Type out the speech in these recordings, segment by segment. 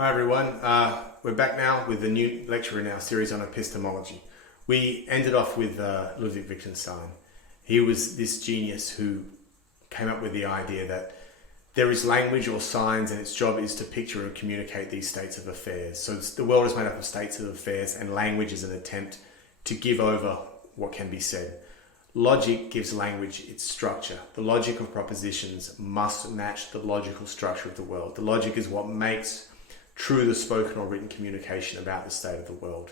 Hi everyone, we're back now with a new lecture in our series on epistemology. We ended off with Ludwig Wittgenstein. He was this genius who came up with the idea that there is language or signs and its job is to picture and communicate these states of affairs. So the world is made up of states of affairs and language is an attempt to give over what can be said. Logic gives language its structure. The logic of propositions must match the logical structure of the world. The logic is what makes true the spoken or written communication about the state of the world.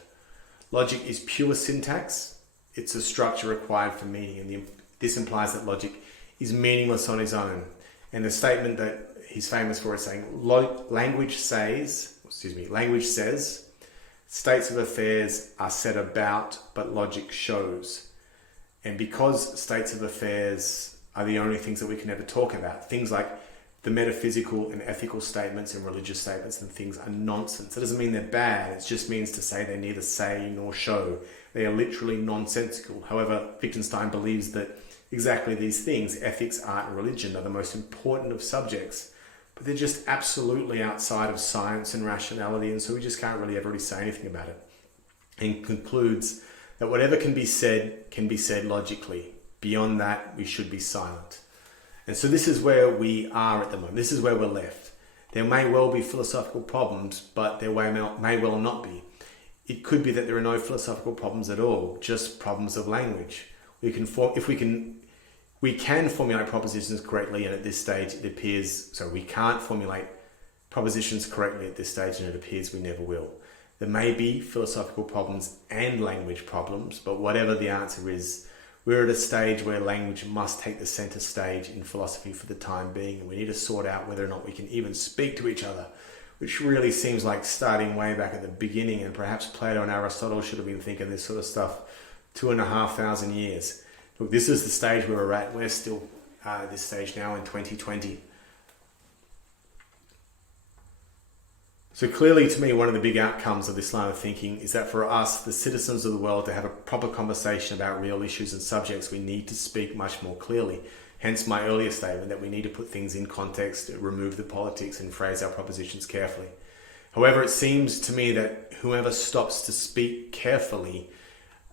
Logic is pure syntax. It's a structure required for meaning, and this implies that logic is meaningless on its own. And the statement that he's famous for is saying, language says, states of affairs are said about, but logic shows. And because states of affairs are the only things that we can ever talk about, things like the metaphysical and ethical statements and religious statements and things are nonsense. It doesn't mean they're bad. It just means to say they neither say nor show. They are literally nonsensical. However, Wittgenstein believes that exactly these things, ethics, art, and religion, are the most important of subjects. But they're just absolutely outside of science and rationality, and so we just can't really ever say anything about it. And concludes that whatever can be said logically. Beyond that, we should be silent. And so this is where we are at the moment. This is where we're left. There may well be philosophical problems, but there may well not be. It could be that there are no philosophical problems at all, just problems of language. We can formulate propositions correctly, and at this stage it appears, we can't formulate propositions correctly at this stage, and it appears we never will. There may be philosophical problems and language problems, but whatever the answer is, we're at a stage where language must take the center stage in philosophy for the time being, and we need to sort out whether or not we can even speak to each other, which really seems like starting way back at the beginning, and perhaps Plato and Aristotle should have been thinking this sort of stuff 2,500 years. Look, this is the stage where we're at. We're still at this stage now in 2020. So clearly, to me, one of the big outcomes of this line of thinking is that for us, the citizens of the world, to have a proper conversation about real issues and subjects, we need to speak much more clearly. Hence my earlier statement that we need to put things in context, remove the politics, and phrase our propositions carefully. However, it seems to me that whoever stops to speak carefully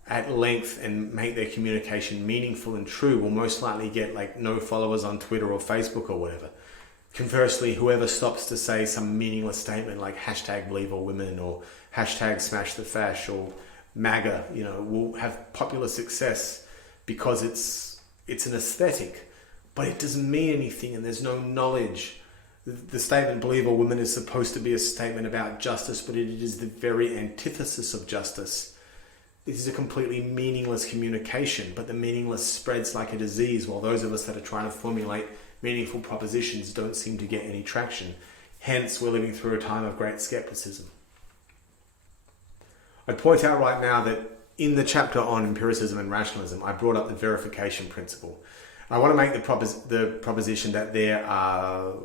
at length and make their communication meaningful and true will most likely get no followers on Twitter or Facebook or whatever. Conversely, whoever stops to say some meaningless statement like #BelieveAllWomen or #SmashTheFash or MAGA, will have popular success because it's an aesthetic, but it doesn't mean anything and there's no knowledge. The statement "Believe all women" is supposed to be a statement about justice, but it is the very antithesis of justice. This is a completely meaningless communication, but the meaningless spreads like a disease, while those of us that are trying to formulate meaningful propositions don't seem to get any traction. Hence, we're living through a time of great skepticism. I'd point out right now that in the chapter on empiricism and rationalism, I brought up the verification principle. I want to make the proposition that there are,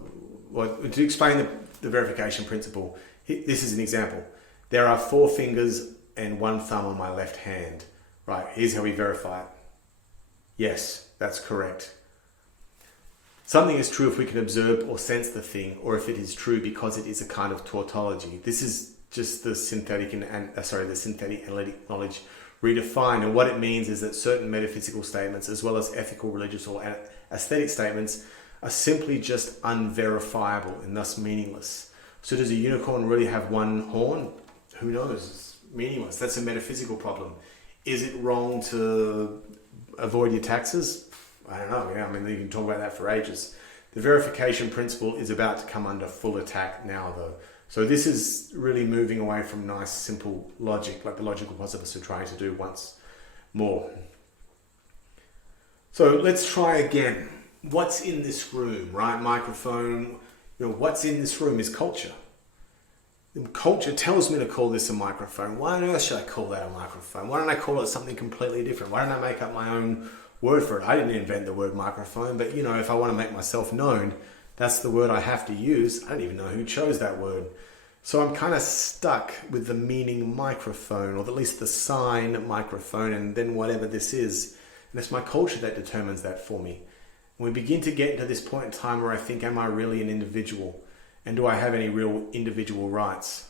to explain the verification principle, this is an example. There are 4 fingers and 1 thumb on my left hand. Right, here's how we verify it. Yes, that's correct. Something is true if we can observe or sense the thing, or if it is true because it is a kind of tautology. This is just the synthetic analytic knowledge redefined, and what it means is that certain metaphysical statements, as well as ethical, religious, or aesthetic statements, are simply just unverifiable and thus meaningless. So does a unicorn really have 1 horn? Who knows? It's meaningless. That's a metaphysical problem. Is it wrong to avoid your taxes? I don't know. You can talk about that for ages. The verification principle is about to come under full attack now, though. So this is really moving away from nice, simple logic, like the logical positivists are trying to do once more. So let's try again. What's in this room, right? Microphone. What's in this room is culture. Culture tells me to call this a microphone. Why on earth should I call that a microphone? Why don't I call it something completely different? Why don't I make up my own word for it? I didn't invent the word microphone, but if I want to make myself known, that's the word I have to use. I don't even know who chose that word. So I'm kind of stuck with the meaning microphone, or at least the sign microphone, and then whatever this is. And it's my culture that determines that for me. And we begin to get into this point in time where I think, am I really an individual? And do I have any real individual rights?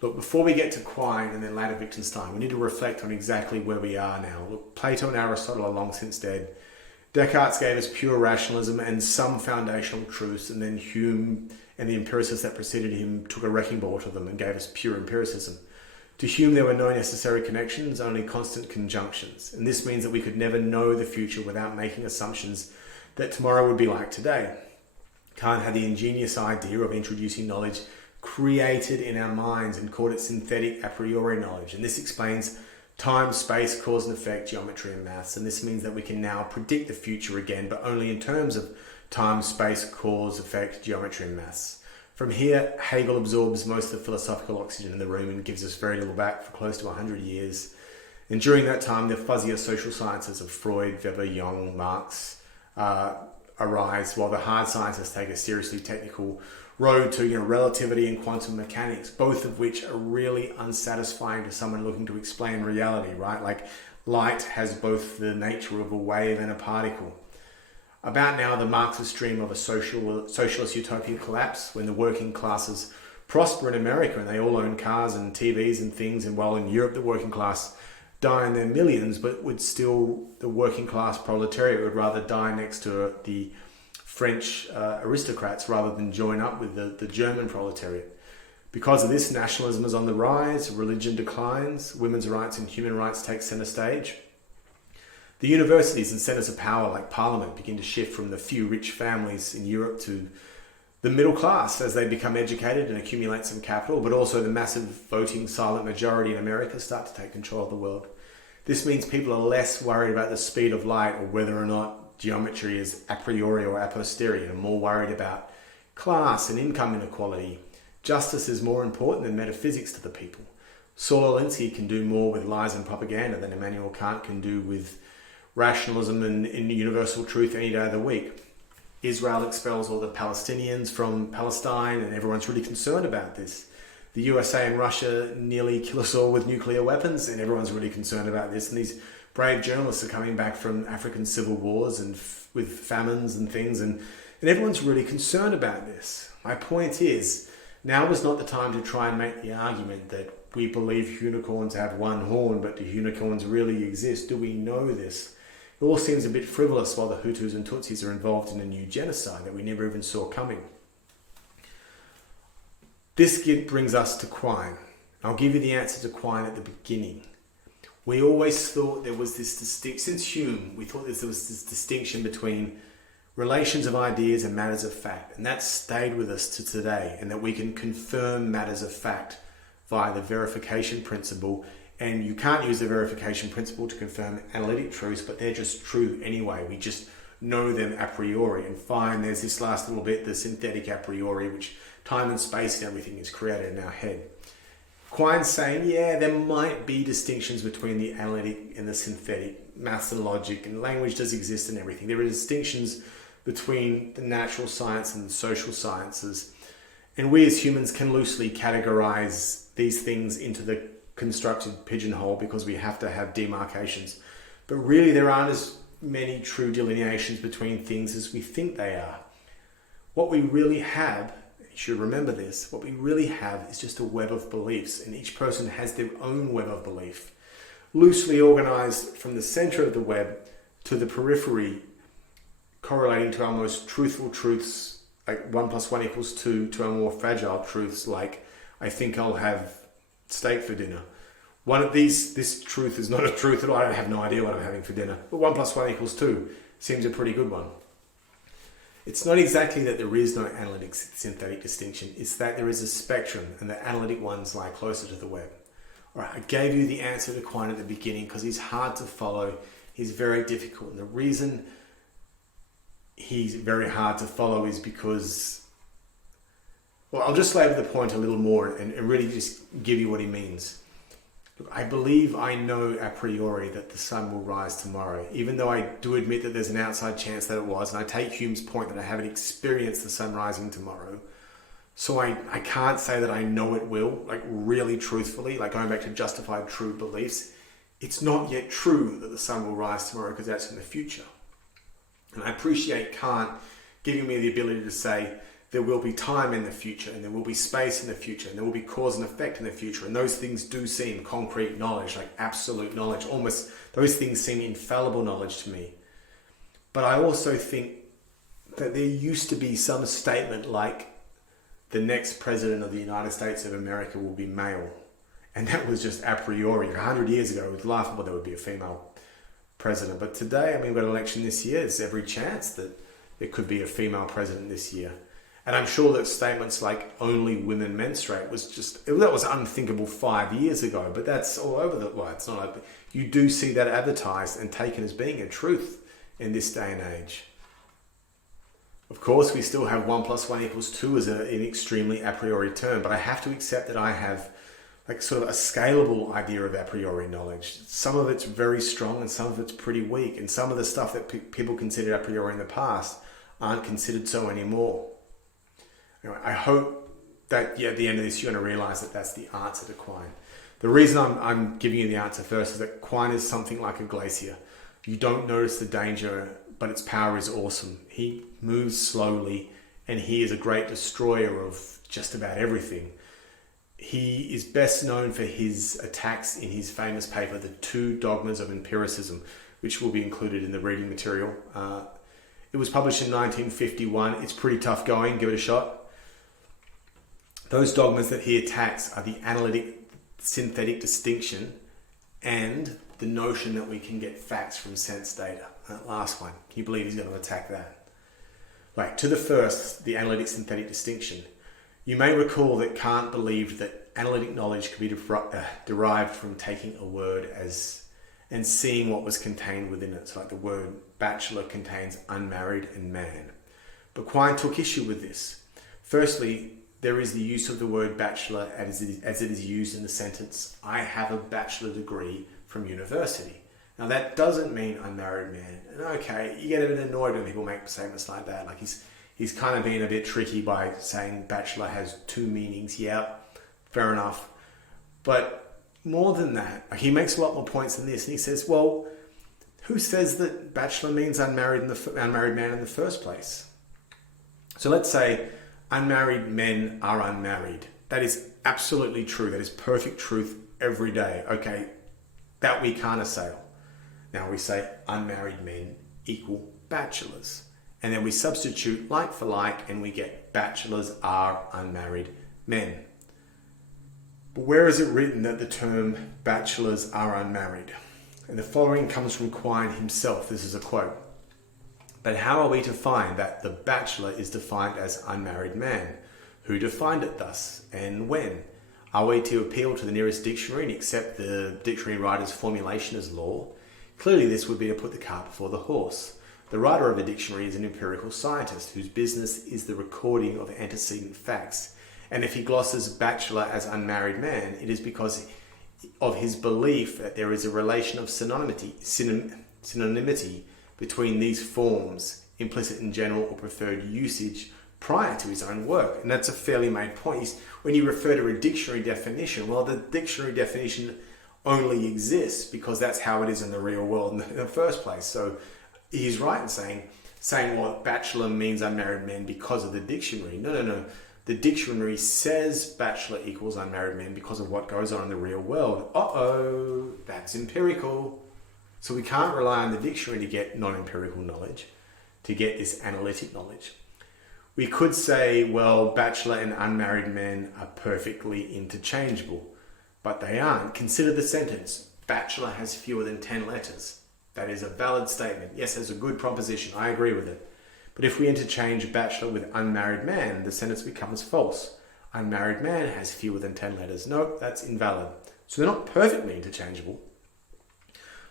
Look, before we get to Quine and then later Wittgenstein, we need to reflect on exactly where we are now. Look, Plato and Aristotle are long since dead. Descartes gave us pure rationalism and some foundational truths, and then Hume and the empiricists that preceded him took a wrecking ball to them and gave us pure empiricism. To Hume, there were no necessary connections, only constant conjunctions. And this means that we could never know the future without making assumptions that tomorrow would be like today. Kant had the ingenious idea of introducing knowledge created in our minds and called it synthetic a priori knowledge. And this explains time, space, cause and effect, geometry and maths. And this means that we can now predict the future again, but only in terms of time, space, cause, effect, geometry and maths. From here, Hegel absorbs most of the philosophical oxygen in the room and gives us very little back for close to 100 years. And during that time, the fuzzier social sciences of Freud, Weber, Jung, Marx arise, while the hard sciences take a seriously technical road to relativity and quantum mechanics, both of which are really unsatisfying to someone looking to explain reality, right? Like light has both the nature of a wave and a particle. About now, the Marxist dream of a socialist utopia collapse when the working classes prosper in America and they all own cars and TVs and things, and while in Europe the working class die in their millions, but the working class proletariat would rather die next to the French aristocrats rather than join up with the German proletariat. Because of this, nationalism is on the rise, religion declines, women's rights and human rights take centre stage. The universities and centres of power like Parliament begin to shift from the few rich families in Europe to the middle class as they become educated and accumulate some capital, but also the massive voting silent majority in America start to take control of the world. This means people are less worried about the speed of light or whether or not geometry is a priori or a posteriori, and are more worried about class and income inequality. Justice is more important than metaphysics to the people. Saul Alinsky can do more with lies and propaganda than Immanuel Kant can do with rationalism and universal truth any day of the week. Israel expels all the Palestinians from Palestine, and everyone's really concerned about this. The USA and Russia nearly kill us all with nuclear weapons, and everyone's really concerned about this. And these brave journalists are coming back from African civil wars and with famines and things, and everyone's really concerned about this. My point is, now is not the time to try and make the argument that we believe unicorns have one horn, but do unicorns really exist? Do we know this? It all seems a bit frivolous while the Hutus and Tutsis are involved in a new genocide that we never even saw coming. This brings us to Quine. I'll give you the answer to Quine at the beginning. We always thought there was this since Hume, we thought there was this distinction between relations of ideas and matters of fact. And that stayed with us to today, and that we can confirm matters of fact via the verification principle. And you can't use the verification principle to confirm analytic truths, but they're just true anyway. We just know them a priori. And fine, there's this last little bit, the synthetic a priori, which time and space and everything is created in our head. Quine's saying, yeah, there might be distinctions between the analytic and the synthetic, maths and logic, and language does exist and everything. There are distinctions between the natural science and the social sciences. And we as humans can loosely categorize these things into the constructed pigeonhole because we have to have demarcations. But really there aren't as many true delineations between things as we think they are. What we really have, you should remember this, what we really have is just a web of beliefs, and each person has their own web of belief, loosely organized from the center of the web to the periphery, correlating to our most truthful truths, like 1 + 1 = 2, to our more fragile truths, like I think I'll have steak for dinner. This truth is not a truth at all. I have no idea what I'm having for dinner. But 1 + 1 = 2 seems a pretty good one. It's not exactly that there is no analytic synthetic distinction. It's that there is a spectrum, and the analytic ones lie closer to the web. All right, I gave you the answer to Quine at the beginning because he's hard to follow. He's very difficult. And the reason he's very hard to follow is because, well, I'll just labour the point a little more and really just give you what he means. Look, I believe I know a priori that the sun will rise tomorrow, even though I do admit that there's an outside chance that it was, and I take Hume's point that I haven't experienced the sun rising tomorrow. So I can't say that I know it will, like really truthfully, like going back to justified true beliefs. It's not yet true that the sun will rise tomorrow because that's in the future. And I appreciate Kant giving me the ability to say there will be time in the future, and there will be space in the future, and there will be cause and effect in the future. And those things do seem concrete knowledge, like absolute knowledge. Almost those things seem infallible knowledge to me. But I also think that there used to be some statement like the next president of the United States of America will be male. And that was just a priori. 100 years ago, it was laughable there would be a female president. But today, we've got an election this year. There's every chance that there could be a female president this year. And I'm sure that statements like only women menstruate that was unthinkable 5 years ago. But that's all over it's not open. You do see that advertised and taken as being a truth in this day and age. Of course, we still have 1 + 1 = 2 as an extremely a priori term, but I have to accept that I have sort of a scalable idea of a priori knowledge. Some of it's very strong and some of it's pretty weak, and some of the stuff that people considered a priori in the past aren't considered so anymore. Anyway, I hope that at the end of this you're going to realize that that's the answer to Quine. The reason I'm giving you the answer first is that Quine is something like a glacier. You don't notice the danger, but its power is awesome. He moves slowly, and he is a great destroyer of just about everything. He is best known for his attacks in his famous paper, The Two Dogmas of Empiricism, which will be included in the reading material. It was published in 1951. It's pretty tough going. Give it a shot. Those dogmas that he attacks are the analytic synthetic distinction and the notion that we can get facts from sense data. That last one. Can you believe he's going to attack that? To the first, the analytic synthetic distinction. You may recall that Kant believed that analytic knowledge could be derived from taking a word and seeing what was contained within it. So like the word bachelor contains unmarried and man. But Quine took issue with this. Firstly, there is the use of the word bachelor as it is used in the sentence, I have a bachelor degree from university. Now that doesn't mean unmarried man. And okay, you get a bit annoyed when people make statements like that. Like he's kind of being a bit tricky by saying bachelor has two meanings. Yeah, fair enough. But more than that, he makes a lot more points than this. And he says, well, who says that bachelor means unmarried man in the first place? So let's say unmarried men are unmarried. That is absolutely true. That is perfect truth every day. Okay, that we can't assail. Now we say unmarried men equal bachelors. And then we substitute like for like and we get bachelors are unmarried men. But where is it written that the term bachelors are unmarried? And the following comes from Quine himself. This is a quote. But how are we to find that the bachelor is defined as unmarried man? Who defined it thus and when? Are we to appeal to the nearest dictionary and accept the dictionary writer's formulation as law? Clearly this would be to put the cart before the horse. The writer of a dictionary is an empirical scientist whose business is the recording of antecedent facts. And if he glosses bachelor as unmarried man, it is because of his belief that there is a relation of synonymity between these forms, implicit in general or preferred usage, prior to his own work. And that's a fairly made point. When you refer to a dictionary definition, well, the dictionary definition only exists because that's how it is in the real world in the first place. So he's right in saying well, bachelor means unmarried men because of the dictionary. No. The dictionary says bachelor equals unmarried men because of what goes on in the real world. That's empirical. So we can't rely on the dictionary to get non-empirical knowledge, to get this analytic knowledge. We could say, well, bachelor and unmarried men are perfectly interchangeable, but they aren't. Consider the sentence, bachelor has fewer than 10 letters. That is a valid statement. Yes, it's a good proposition. I agree with it. But if we interchange bachelor with unmarried man, the sentence becomes false. Unmarried man has fewer than 10 letters. No, that's invalid. So they're not perfectly interchangeable.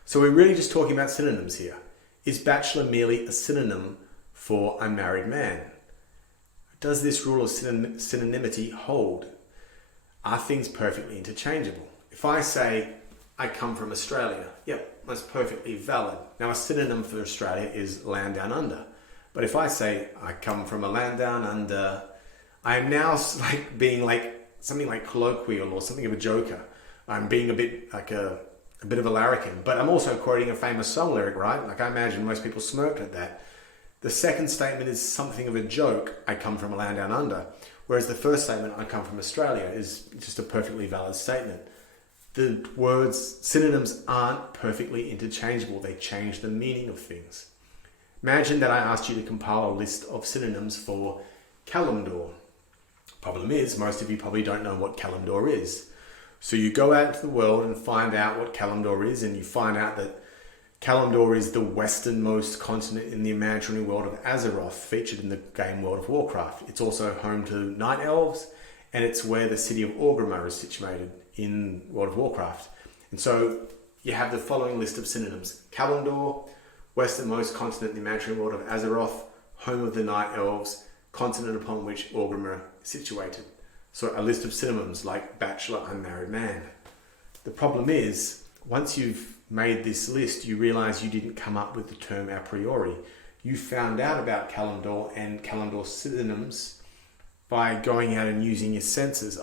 So we're really just talking about synonyms here. Is bachelor merely a synonym for unmarried man? Does this rule of synonymity hold? Are things perfectly interchangeable? If I say, I come from Australia, yep, that's perfectly valid. Now a synonym for Australia is land down under. But if I say, I come from a land down under, I am now being something like colloquial or something of a joker. I'm being a bit of a larrikin, but I'm also quoting a famous song lyric, right? I imagine most people smirked at that. The second statement is something of a joke, I come from a land down under. Whereas the first statement, I come from Australia, is just a perfectly valid statement. The words, synonyms aren't perfectly interchangeable. They change the meaning of things. Imagine that I asked you to compile a list of synonyms for calemdor. Problem is, most of you probably don't know what calemdor is. So you go out into the world and find out what calemdor is, and you find out that Kalimdor is the westernmost continent in the imaginary world of Azeroth, featured in the game World of Warcraft. It's also home to night elves, and it's where the city of Orgrimmar is situated in World of Warcraft. And so you have the following list of synonyms. Kalimdor, westernmost continent in the imaginary world of Azeroth, home of the night elves, continent upon which Orgrimmar is situated. So a list of synonyms like bachelor, unmarried man. The problem is, once you've made this list, you realize you didn't come up with the term a priori. You found out about Kalimdor and Kalimdor synonyms by going out and using your senses.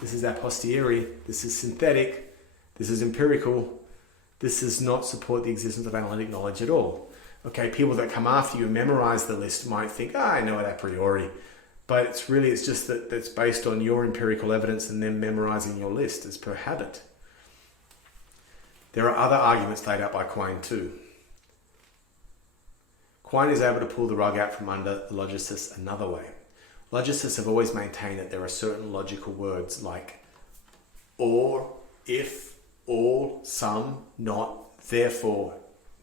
This is a posteriori, this is synthetic, this is empirical, this does not support the existence of analytic knowledge at all. Okay, people that come after you and memorize the list might think, I know it a priori. But it's just that that's based on your empirical evidence and then memorizing your list as per habit. There are other arguments laid out by Quine too. Quine is able to pull the rug out from under the logicists another way. Logicists have always maintained that there are certain logical words like or, if, all, some, not, therefore,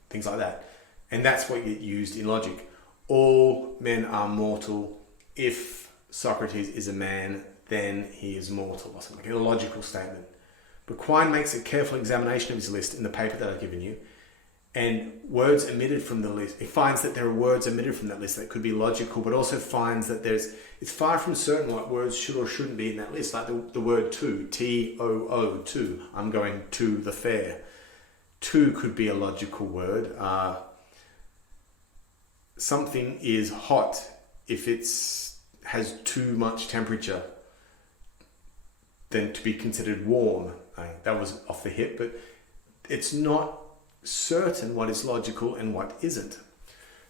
things like that. And that's what get used in logic. All men are mortal. If Socrates is a man, then he is mortal, or something like a logical statement. But Quine makes a careful examination of his list in the paper that I've given you, and words omitted from the list. He finds that there are words omitted from that list that could be logical, but also finds that it's far from certain what words should or shouldn't be in that list, like the word to, T-O-O, to. I'm going to the fair. To could be a logical word. Something is hot if it has too much temperature, then to be considered warm. That was off the hip, but it's not certain what is logical and what isn't.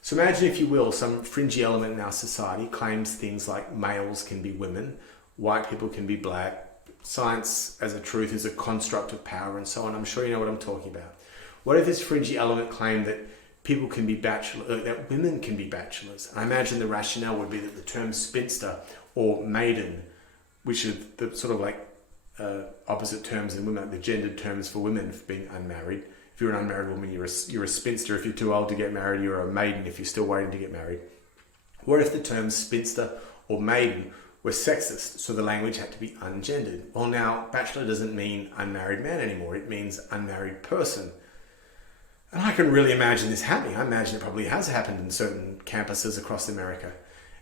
So imagine, if you will, some fringy element in our society claims things like males can be women, white people can be black, science as a truth is a construct of power, and so on. I'm sure you know what I'm talking about. What if this fringy element claimed that people can be that women can be bachelors? And I imagine the rationale would be that the term spinster or maiden, which are the sort of like opposite terms in women, the gendered terms for women for being unmarried. If you're an unmarried woman, you're a spinster. If you're too old to get married, you're a maiden if you're still waiting to get married. What if the terms spinster or maiden were sexist, so the language had to be ungendered? Well, now, bachelor doesn't mean unmarried man anymore. It means unmarried person. And I can really imagine this happening. I imagine it probably has happened in certain campuses across America.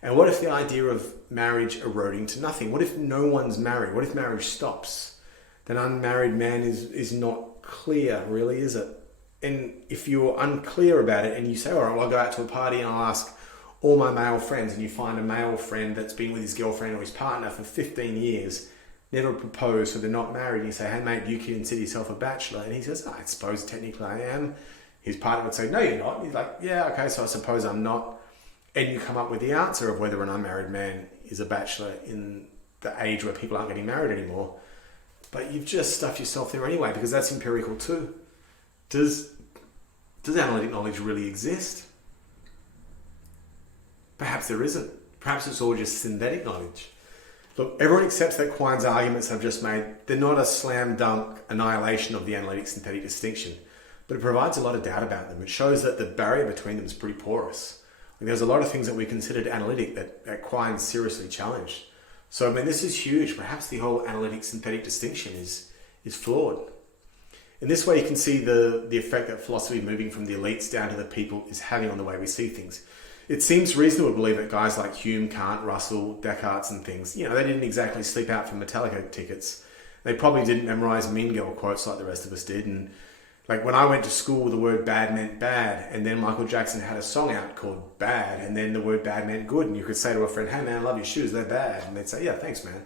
And what if the idea of marriage eroding to nothing? What if no one's married? What if marriage stops? Then unmarried man is not clear, really, is it? And if you're unclear about it and you say, all right, well, I'll go out to a party and I'll ask all my male friends, and you find a male friend that's been with his girlfriend or his partner for 15 years, never proposed, so they're not married, and you say, hey mate, do you consider yourself a bachelor? And he says, I suppose technically I am. His partner would say, no, you're not. He's like, yeah, okay, so I suppose I'm not. And you come up with the answer of whether an unmarried man is a bachelor in the age where people aren't getting married anymore. But you've just stuffed yourself there anyway, because that's empirical too. Does analytic knowledge really exist? Perhaps there isn't. Perhaps it's all just synthetic knowledge. Look, everyone accepts that Quine's arguments I've just made, they're not a slam dunk annihilation of the analytic synthetic distinction, but it provides a lot of doubt about them. It shows that the barrier between them is pretty porous. There's a lot of things that we considered analytic that Quine seriously challenged. So, I mean, this is huge. Perhaps the whole analytic synthetic distinction is flawed. In this way, you can see the effect that philosophy moving from the elites down to the people is having on the way we see things. It seems reasonable to believe that guys like Hume, Kant, Russell, Descartes and things, they didn't exactly sleep out for Metallica tickets. They probably didn't memorize Mean Girl quotes like the rest of us did. And like when I went to school, the word bad meant bad. And then Michael Jackson had a song out called Bad. And then the word bad meant good. And you could say to a friend, hey man, I love your shoes, they're bad. And they'd say, yeah, thanks man.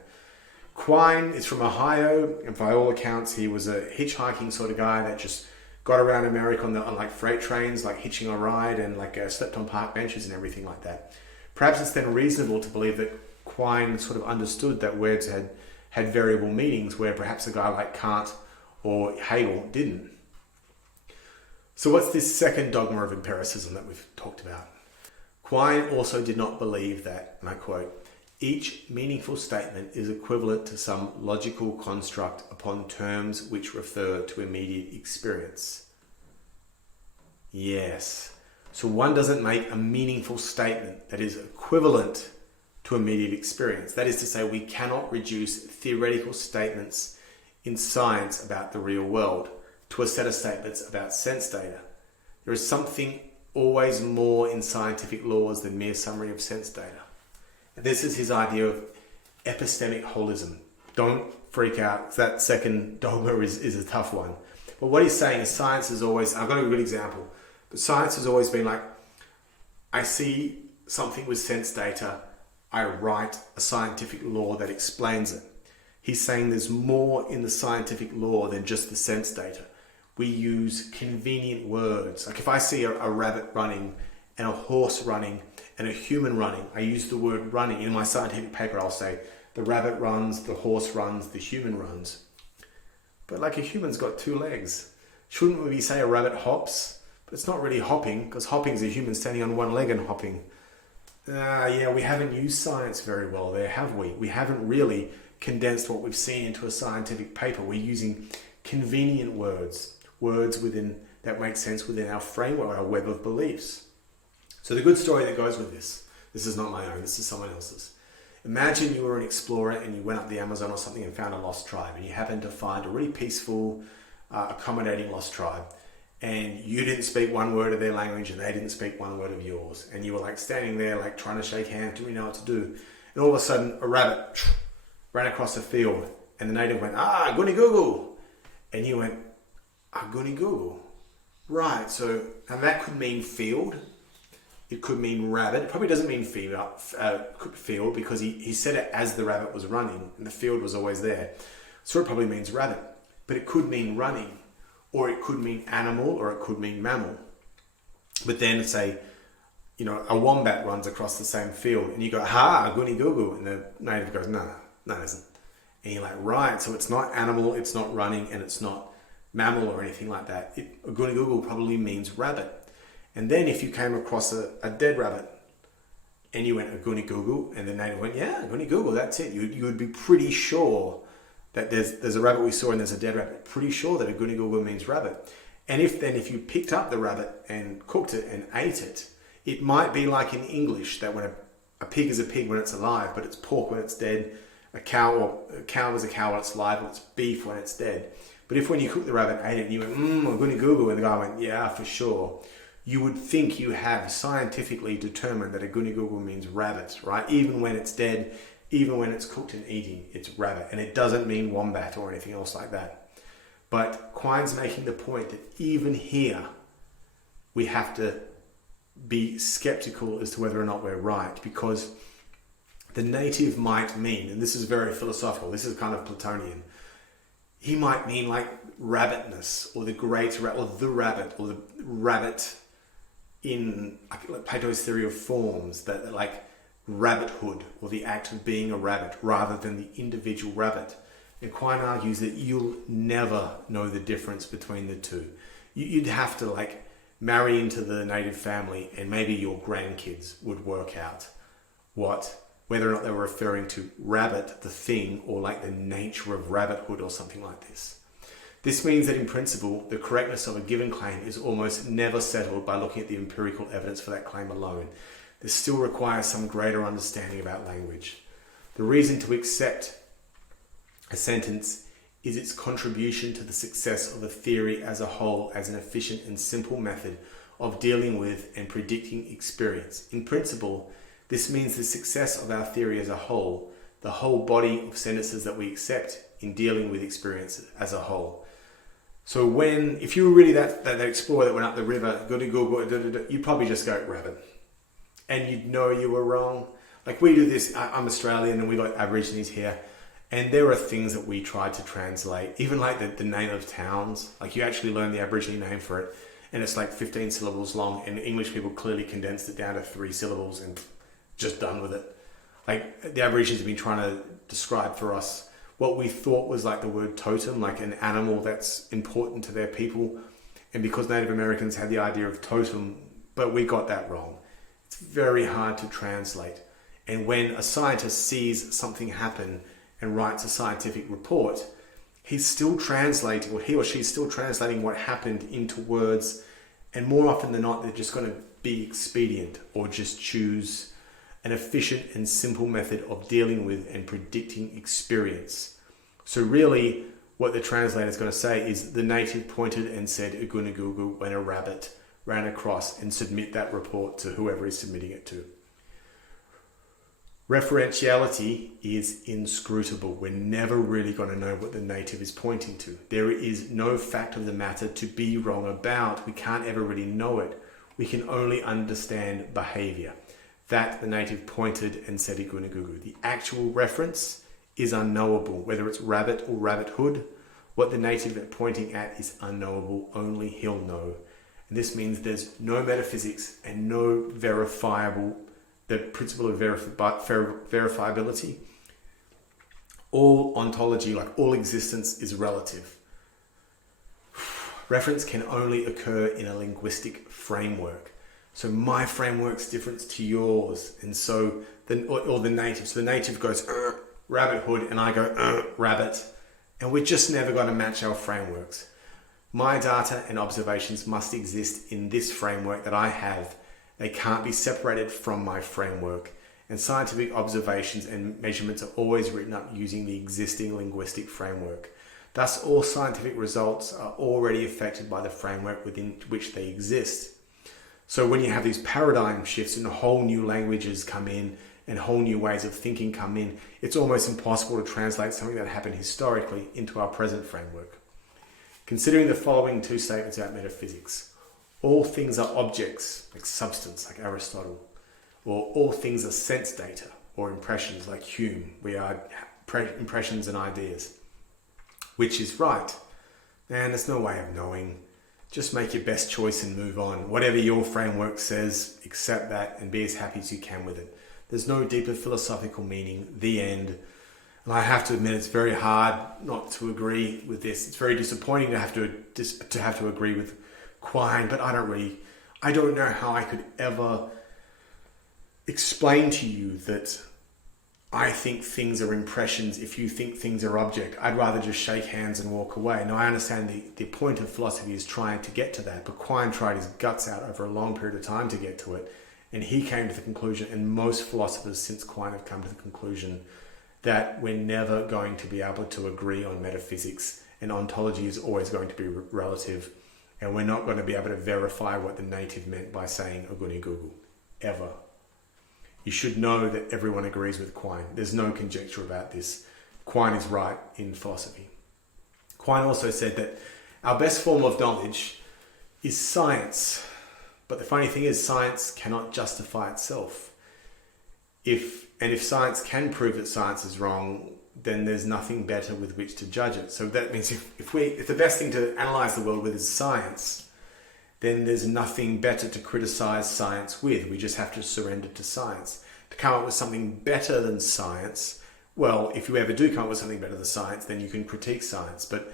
Quine is from Ohio. And by all accounts, he was a hitchhiking sort of guy that just got around America on like freight trains, like hitching a ride, and like slept on park benches and everything like that. Perhaps it's then reasonable to believe that Quine sort of understood that words had variable meanings, where perhaps a guy like Kant or Hegel didn't. So what's this second dogma of empiricism that we've talked about? Quine also did not believe that, and I quote, each meaningful statement is equivalent to some logical construct upon terms which refer to immediate experience. Yes. So one doesn't make a meaningful statement that is equivalent to immediate experience. That is to say, we cannot reduce theoretical statements in science about the real world to a set of statements about sense data. There is something always more in scientific laws than mere summary of sense data. And this is his idea of epistemic holism. Don't freak out. That second dogma is a tough one. But what he's saying is science is always, I've got a good example, but science has always been like, I see something with sense data, I write a scientific law that explains it. He's saying there's more in the scientific law than just the sense data. We use convenient words. Like if I see a rabbit running and a horse running and a human running, I use the word running. In my scientific paper, I'll say the rabbit runs, the horse runs, the human runs. But like a human's got two legs. Shouldn't we say a rabbit hops? But it's not really hopping, because hopping is a human standing on one leg and hopping. Yeah, we haven't used science very well there, have we? We haven't really condensed what we've seen into a scientific paper. We're using convenient words within that make sense within our framework, our web of beliefs. So the good story that goes with this is not my own, this is someone else's. Imagine you were an explorer and you went up the Amazon or something and found a lost tribe, and you happened to find a really peaceful, accommodating lost tribe, and you didn't speak one word of their language and they didn't speak one word of yours, and you were like standing there like trying to shake hands, didn't really know what to do, and all of a sudden a rabbit ran across a field and the native went, goody google, and you went, goody google. Right, so, and that could mean field, it could mean rabbit. It probably doesn't mean field because he said it as the rabbit was running and the field was always there. So it probably means rabbit, but it could mean running, or it could mean animal, or it could mean mammal. But then say, a wombat runs across the same field and you go, goody google, and the native goes, no, it isn't. And you're like, right, so it's not animal, it's not running, and it's not mammal or anything like that. Goody google probably means rabbit. And then if you came across a dead rabbit and you went, goody google, and the native went, yeah, goody google, that's it. You would be pretty sure that there's a rabbit we saw and there's a dead rabbit. Pretty sure that a goody google means rabbit. And if you picked up the rabbit and cooked it and ate it, it might be like in English that when a pig is a pig when it's alive, but it's pork when it's dead. A cow is a cow when it's alive, and it's beef when it's dead. But if when you cook the rabbit and ate it and you went, goody google, and the guy went, yeah, for sure, you would think you have scientifically determined that a goody google means rabbit, right? Even when it's dead, even when it's cooked and eating, it's rabbit. And it doesn't mean wombat or anything else like that. But Quine's making the point that even here, we have to be skeptical as to whether or not we're right, because the native might mean, and this is very philosophical, this is kind of Platonian, he might mean like rabbitness, or the great rabbit, or the rabbit in like Plato's theory of forms, that like rabbithood, or the act of being a rabbit, rather than the individual rabbit. And Quine argues that you'll never know the difference between the two. You'd have to like marry into the native family, and maybe your grandkids would work out whether or not they were referring to rabbit, the thing, or like the nature of rabbithood or something like this. This means that in principle, the correctness of a given claim is almost never settled by looking at the empirical evidence for that claim alone. This still requires some greater understanding about language. The reason to accept a sentence is its contribution to the success of a theory as a whole as an efficient and simple method of dealing with and predicting experience. In principle, this means the success of our theory as a whole, the whole body of sentences that we accept in dealing with experience as a whole. So if you were really that explorer that went up the river, you'd probably just go rabbit. And you'd know you were wrong. Like we do this, I'm Australian and we've got Aborigines here, And there are things that we tried to translate, even like the name of towns. Like you actually learn the Aboriginal name for it, and it's like 15 syllables long, and English people clearly condensed it down to 3 syllables and just done with it. Like the Aborigines have been trying to describe for us what we thought was like the word totem, like an animal that's important to their people. And because Native Americans had the idea of totem, but we got that wrong. It's very hard to translate. And when a scientist sees something happen and writes a scientific report, he's still translating, or he or she is still translating what happened into words. And more often than not, they're just going to be expedient or just choose an efficient and simple method of dealing with and predicting experience. So really, what the translator is going to say is the native pointed and said "Ugunagugu" when a rabbit ran across, and submit that report to whoever is submitting it to. Referentiality is inscrutable. We're never really going to know what the native is pointing to. There is no fact of the matter to be wrong about. We can't ever really know it. We can only understand behavior. That the native pointed and said "Igunagugu." The actual reference is unknowable, whether it's rabbit or rabbithood. What the native is pointing at is unknowable. Only he'll know. And this means there's no metaphysics and no verifiable, the principle of verifiability. All ontology, like all existence, is relative. Reference can only occur in a linguistic framework. So my framework's different to yours. And so, the native. So the native goes, rabbithood, and I go, rabbit. And we're just never going to match our frameworks. My data and observations must exist in this framework that I have. They can't be separated from my framework. And scientific observations and measurements are always written up using the existing linguistic framework. Thus, all scientific results are already affected by the framework within which they exist. So when you have these paradigm shifts and whole new languages come in and whole new ways of thinking come in, it's almost impossible to translate something that happened historically into our present framework. Considering the following 2 statements about metaphysics. All things are objects, like substance, like Aristotle. Or all things are sense data, or impressions, like Hume. We are impressions and ideas. Which is right? And there's no way of knowing. Just make your best choice and move on. Whatever your framework says, accept that and be as happy as you can with it. There's no deeper philosophical meaning. The end. And I have to admit, it's very hard not to agree with this. It's very disappointing to have to agree with Quine, but I don't know how I could ever explain to you that I think things are impressions if you think things are object. I'd rather just shake hands and walk away. Now, I understand the point of philosophy is trying to get to that, but Quine tried his guts out over a long period of time to get to it. And he came to the conclusion, and most philosophers since Quine have come to the conclusion, that we're never going to be able to agree on metaphysics, and ontology is always going to be relative, and we're not going to be able to verify what the native meant by saying "Uguni-gugu," ever. You should know that everyone agrees with Quine. There's no conjecture about this. Quine is right in philosophy. Quine also said that our best form of knowledge is science. But the funny thing is, science cannot justify itself. If science can prove that science is wrong, then there's nothing better with which to judge it. So that means if the best thing to analyze the world with is science, then there's nothing better to criticize science with. We just have to surrender to science. To come up with something better than science, well, if you ever do come up with something better than science, then you can critique science. But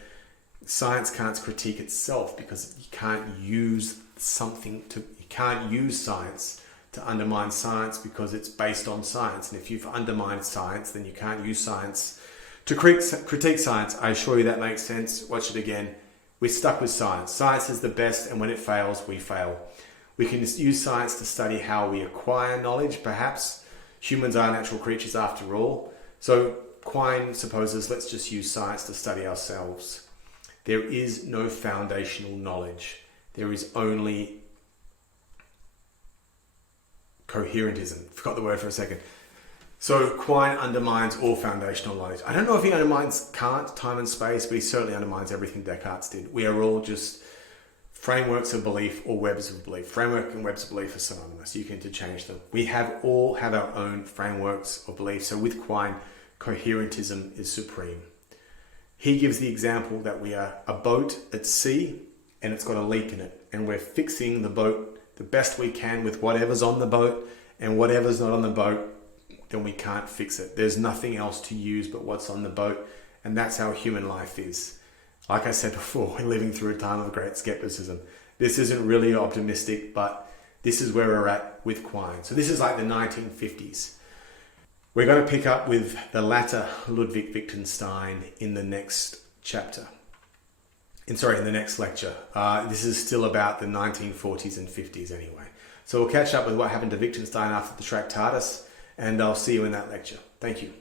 science can't critique itself, because you can't use science to undermine science, because it's based on science. And if you've undermined science, then you can't use science to critique science. I assure you that makes sense. Watch it again. We're stuck with science. Science is the best, and when it fails, we fail. We can use science to study how we acquire knowledge, perhaps. Humans are natural creatures after all. So Quine supposes let's just use science to study ourselves. There is no foundational knowledge. There is only coherentism. Forgot the word for a second. So Quine undermines all foundational knowledge. I don't know if he undermines Kant, time and space, but he certainly undermines everything Descartes did. We are all just frameworks of belief or webs of belief. Framework and webs of belief are synonymous. You can interchange them. We all have our own frameworks of belief. So with Quine, coherentism is supreme. He gives the example that we are a boat at sea and it's got a leak in it, and we're fixing the boat the best we can with whatever's on the boat, and whatever's not on the boat, then we can't fix it. There's nothing else to use but what's on the boat, and that's how human life is. Like I said before, we're living through a time of great skepticism. This isn't really optimistic, but this is where we're at with Quine. So this is like the 1950s. We're going to pick up with the latter Ludwig Wittgenstein in the next chapter. In the next lecture. This is still about the 1940s and 50s anyway. So we'll catch up with what happened to Wittgenstein after the Tractatus, and I'll see you in that lecture. Thank you.